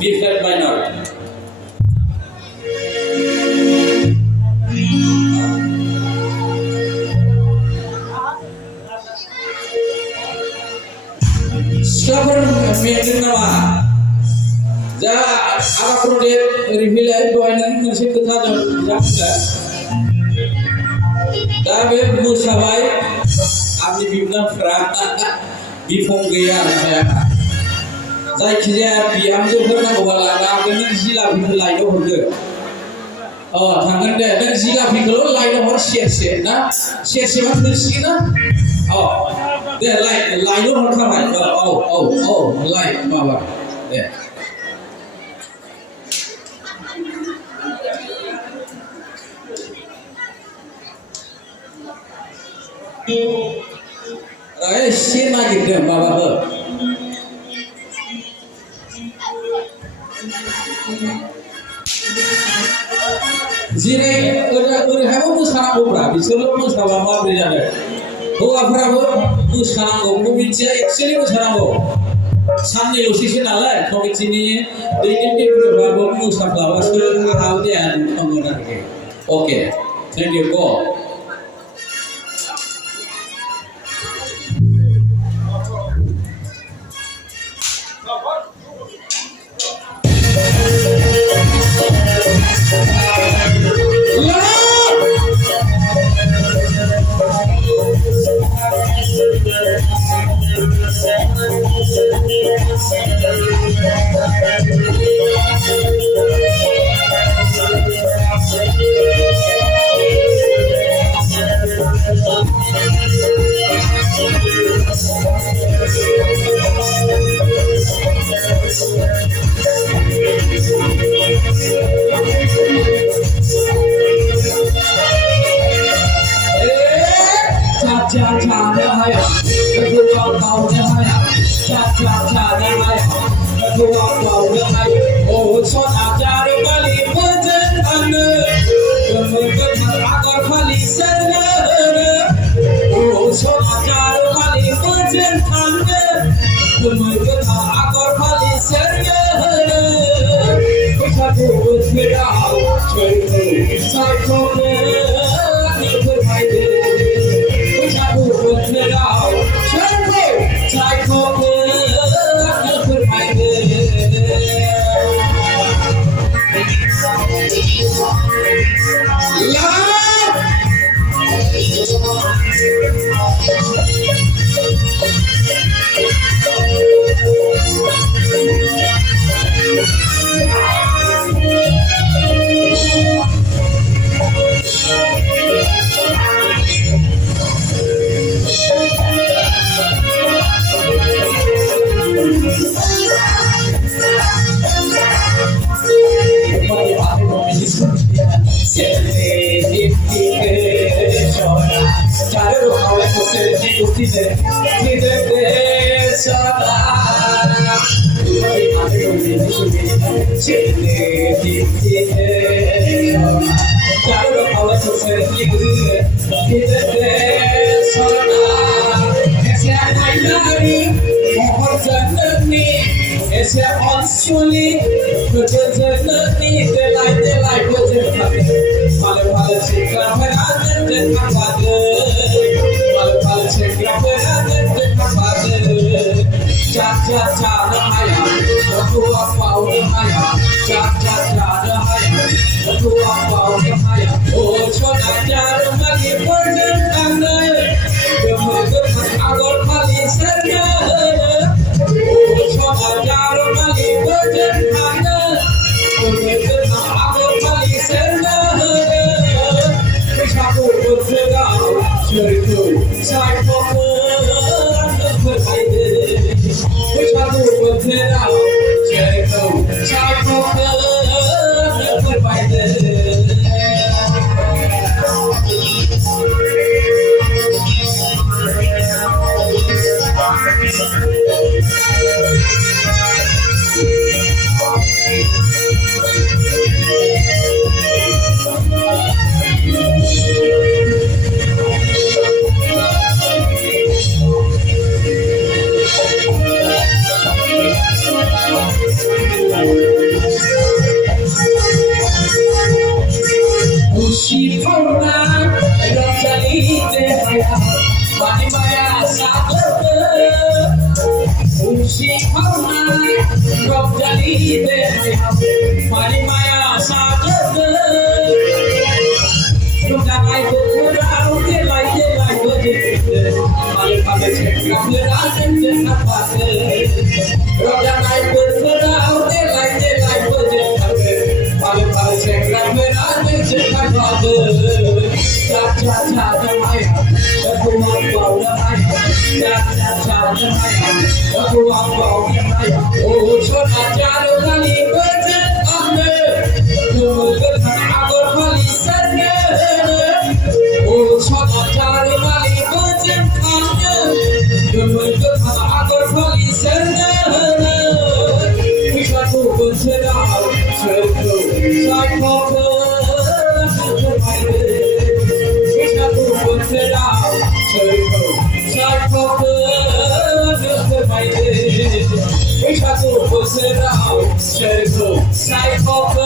B flat minor. Silakan meeting nama. Ja, apa project reveal doainan mesti kita jawab. Tapi musabai, abdi bimna frah, bifong gaya saya. Zaiknya biam je pernah bawa lada, kena sila bimna lain orang. Oh, tangan deh, dan sila bimna lain orang share na, share macam ni na. Oh, deh lain orang kamai. Oh, lain bawa. Deh. Share lagi deh bawa. Jirai udah habo musara obra, bisolo musara ma berjalan. Oh apa musara go, komisi actually musara go. Sambil usia nala, komisi ni dengan berbagai musara lawas kalau dia ada penggunaan ke. Okay, thank you go. খুশি ভাবনায় রব জ্বালিতে মারি মায়া সাগর জানাই বন্ধুরাও লাইতে বাজে মালে পাবে কাপড় রাতের জন্য পাতে জানাই বন্ধুরাও লাইতে বাজে মালে পাবে কাপড় রাতের জন্য পাতে cha cha cha মায়া তোমার বাউলা মায়া cha cha cha মায়া তোমার বাউলা মায়া ও সোনা চারো গালি বাজে আমনে তোমার আগর খালি সরনে ও সোনা চারো গালি বাজে আমনে তোমার আগর খালি সরনে বিশা তো বসে দাও সরো সাই পথে Sai